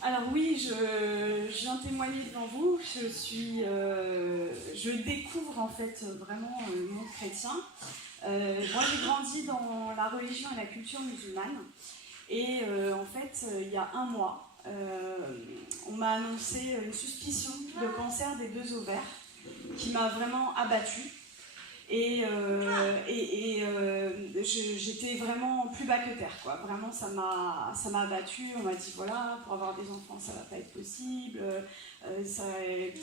Alors oui, je viens témoigner devant vous. Je découvre en fait vraiment le monde chrétien. Moi, j'ai grandi dans la religion et la culture musulmane. Et en fait, il y a un mois, on m'a annoncé une suspicion de cancer des 2 ovaires qui m'a vraiment abattue. Et j'étais vraiment plus bas que terre, quoi. Vraiment, ça m'a abattue. On m'a dit, voilà, pour avoir des enfants, ça va pas être possible,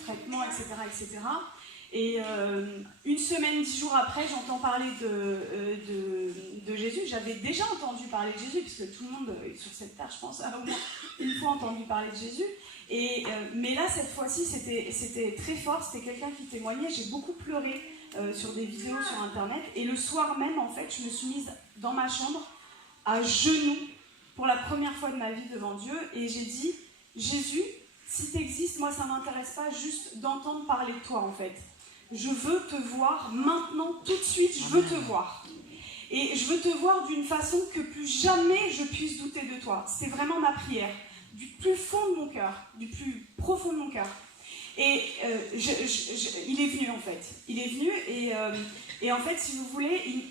traitement, etc., etc. Et une semaine, 10 jours après, j'entends parler de Jésus. J'avais déjà entendu parler de Jésus, puisque tout le monde sur cette terre, je pense, a au moins une fois entendu parler de Jésus. Mais là, cette fois-ci, c'était très fort. C'était quelqu'un qui témoignait. J'ai beaucoup pleuré sur des vidéos sur Internet. Et le soir même, en fait, je me suis mise dans ma chambre, à genoux, pour la première fois de ma vie devant Dieu. Et j'ai dit, Jésus, si tu existes, moi, ça ne m'intéresse pas juste d'entendre parler de toi, en fait. Je veux te voir maintenant, tout de suite, je veux te voir. Et je veux te voir d'une façon que plus jamais je puisse douter de toi. C'est vraiment ma prière, du plus fond de mon cœur, du plus profond de mon cœur. Et il est venu en fait. Il est venu et en fait, si vous voulez,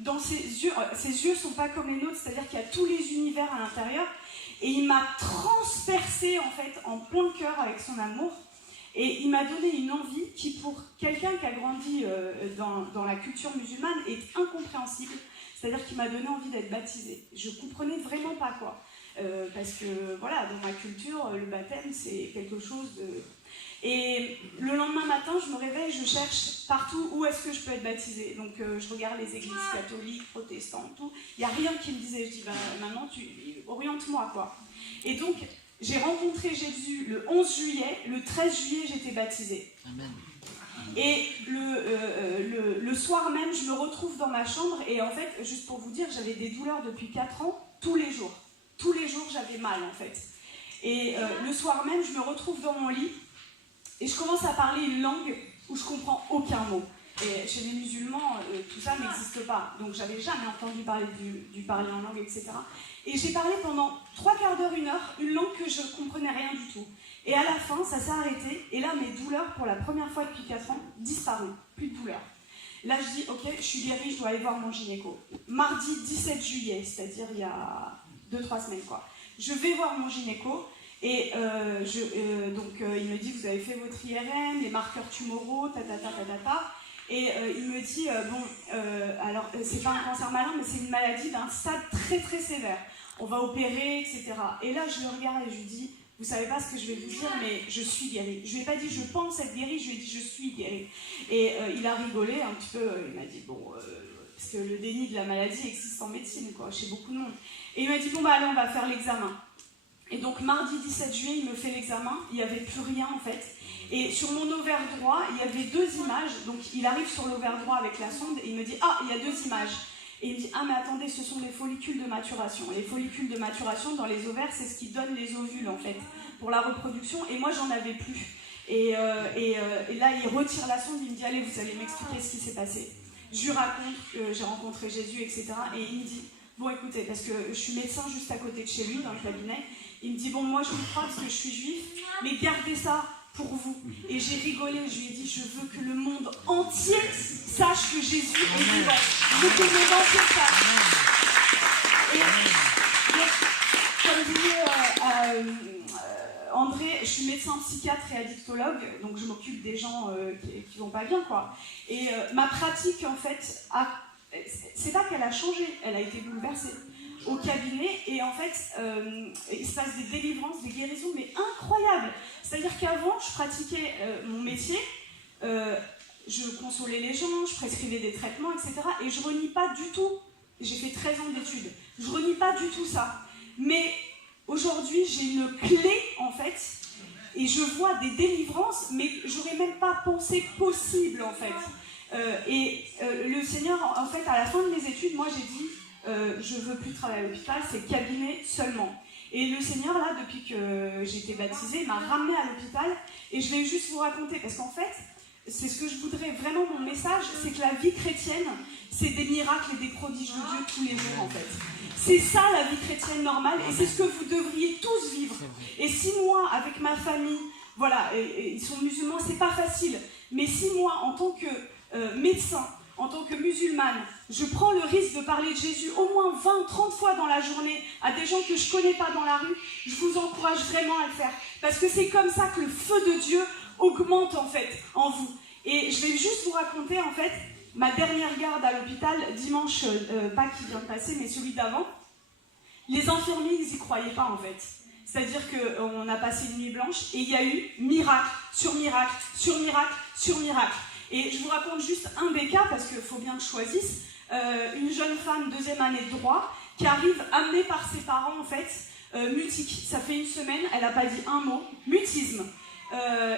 dans ses yeux sont pas comme les nôtres, c'est-à-dire qu'il y a tous les univers à l'intérieur. Et il m'a transpercé en fait en plein cœur avec son amour. Et il m'a donné une envie qui, pour quelqu'un qui a grandi dans la culture musulmane, est incompréhensible. C'est-à-dire qu'il m'a donné envie d'être baptisée. Je comprenais vraiment pas quoi. Parce que voilà, dans ma culture, le baptême c'est quelque chose de... Et le lendemain matin, je me réveille, je cherche partout où est-ce que je peux être baptisée. Donc je regarde les églises catholiques, protestantes, tout. Il n'y a rien qui me disait. Je dis, maintenant, oriente-moi, quoi. Et donc, j'ai rencontré Jésus le 11 juillet. Le 13 juillet, j'étais baptisée. Amen. Et le soir même, je me retrouve dans ma chambre. Et en fait, juste pour vous dire, j'avais des douleurs depuis 4 ans, tous les jours. Tous les jours, j'avais mal, en fait. Et le soir même, je me retrouve dans mon lit. Et je commence à parler une langue où je comprends aucun mot. Et chez les musulmans, tout ça n'existe pas. Donc j'avais jamais entendu parler du parler en langue, etc. Et j'ai parlé pendant 3/4 d'heure, 1 heure, une langue que je ne comprenais rien du tout. Et à la fin, ça s'est arrêté. Et là, mes douleurs, pour la première fois depuis 4 ans, disparues. Plus de douleurs. Là, je dis, ok, je suis guérie, je dois aller voir mon gynéco. Mardi 17 juillet, c'est-à-dire il y a 2-3 semaines, quoi. Je vais voir mon gynéco. Et donc il me dit, vous avez fait votre IRM, les marqueurs tumoraux, et il me dit, alors c'est pas un cancer malin, mais c'est une maladie d'un stade très très sévère. On va opérer, etc. Et là je le regarde et je lui dis, vous savez pas ce que je vais vous dire, mais je suis guérie. Je lui ai pas dit, je pense être guérie, je lui ai dit, je suis guérie. Et il a rigolé un petit peu, il m'a dit, parce que le déni de la maladie existe en médecine, quoi, chez beaucoup de monde. Et il m'a dit, allez, on va faire l'examen. Et donc mardi 17 juillet, il me fait l'examen, il n'y avait plus rien en fait. Et sur mon ovaire droit, il y avait 2 images. Donc il arrive sur l'ovaire droit avec la sonde et il me dit, ah, il y a 2 images. Et il me dit, ah mais attendez, ce sont les follicules de maturation. Les follicules de maturation dans les ovaires, c'est ce qui donne les ovules en fait, pour la reproduction. Et moi, j'en avais plus. Et là, il retire la sonde, il me dit, allez, vous allez m'expliquer ce qui s'est passé. Je lui raconte que j'ai rencontré Jésus, etc. Et il me dit, bon écoutez, parce que je suis médecin juste à côté de chez lui, dans le cabinet, il me dit, moi je vous crois parce que je suis juif, mais gardez ça pour vous. Et j'ai rigolé, je lui ai dit, je veux que le monde entier sache que Jésus est vivant. Je veux que le monde entier sache. Et comme disait André, je suis médecin psychiatre et addictologue, donc je m'occupe des gens qui vont pas bien, quoi. Et ma pratique, en fait, c'est pas qu'elle a changé, elle a été bouleversée au cabinet, et en fait, il se passe des délivrances, des guérisons, mais incroyables. C'est-à-dire qu'avant, je pratiquais mon métier, je consolais les gens, je prescrivais des traitements, etc. Et je renie pas du tout, j'ai fait 13 ans d'études, je renie pas du tout ça. Mais aujourd'hui, j'ai une clé, en fait, et je vois des délivrances, mais j'aurais même pas pensé possible, en fait. Le Seigneur, en fait, à la fin de mes études, moi j'ai dit, je veux plus travailler à l'hôpital, c'est cabinet seulement. Et le Seigneur, là, depuis que j'ai été baptisée, m'a ramenée à l'hôpital. Et je vais juste vous raconter, parce qu'en fait, c'est ce que je voudrais vraiment, mon message, c'est que la vie chrétienne, c'est des miracles et des prodiges de Dieu tous les jours en fait. C'est ça la vie chrétienne normale et c'est ce que vous devriez tous vivre. Et si moi, avec ma famille, voilà, ils sont musulmans, c'est pas facile, mais si moi, en tant que médecin, en tant que musulmane, je prends le risque de parler de Jésus au moins 20, 30 fois dans la journée à des gens que je connais pas dans la rue, je vous encourage vraiment à le faire. Parce que c'est comme ça que le feu de Dieu augmente en fait en vous. Et je vais juste vous raconter en fait ma dernière garde à l'hôpital, dimanche, pas qui vient de passer, mais celui d'avant. Les infirmiers, ils n'y croyaient pas en fait. C'est-à-dire qu'on a passé une nuit blanche et il y a eu miracle sur miracle, sur miracle, sur miracle. Et je vous raconte juste un des cas, parce qu'il faut bien que je choisisse. Une jeune femme, 2e année de droit, qui arrive amenée par ses parents, en fait, mutique. Ça fait une semaine, elle n'a pas dit un mot, mutisme.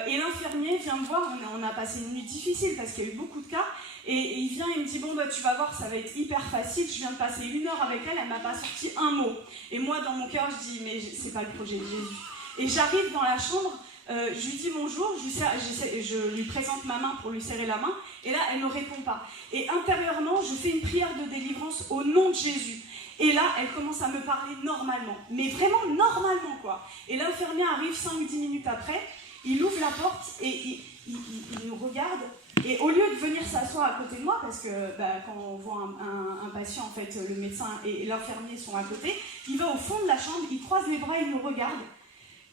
Et l'infirmier vient me voir, on a passé une nuit difficile, parce qu'il y a eu beaucoup de cas, et il vient, il me dit, bon, bah, tu vas voir, ça va être hyper facile, je viens de passer 1 heure avec elle, elle m'a pas sorti un mot. Et moi, dans mon cœur, je dis, mais c'est pas le projet de Jésus. Et j'arrive dans la chambre, je lui dis bonjour, je lui présente ma main pour lui serrer la main, et là, elle ne répond pas. Et intérieurement, je fais une prière de délivrance au nom de Jésus. Et là, elle commence à me parler normalement, mais vraiment normalement, quoi. Et l'infirmier arrive 5-10 minutes après, il ouvre la porte et il nous regarde, et au lieu de venir s'asseoir à côté de moi, parce que quand on voit un patient, en fait, le médecin et l'infirmier sont à côté, il va au fond de la chambre, il croise les bras, il nous regarde,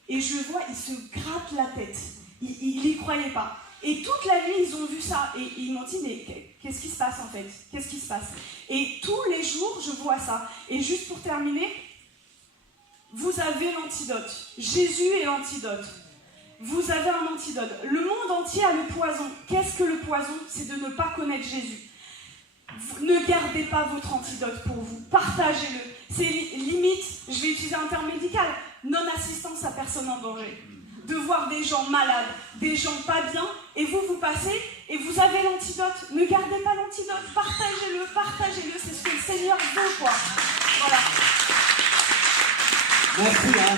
et je le vois, il se gratte la tête. Il n'y croyait pas. Et toute la nuit, ils ont vu ça. Et ils m'ont dit, mais qu'est-ce qui se passe en fait? Qu'est-ce qui se passe? Et tous les jours, je vois ça. Et juste pour terminer, vous avez l'antidote. Jésus est l'antidote. Vous avez un antidote. Le monde entier a le poison. Qu'est-ce que le poison? C'est de ne pas connaître Jésus. Ne gardez pas votre antidote pour vous. Partagez-le. C'est limite, je vais utiliser un terme médical, non-assistance à personne en danger. De voir des gens malades, des gens pas bien, et vous passez, et vous avez l'antidote. Ne gardez pas l'antidote, partagez-le, c'est ce que le Seigneur veut, quoi. Voilà. Merci, hein.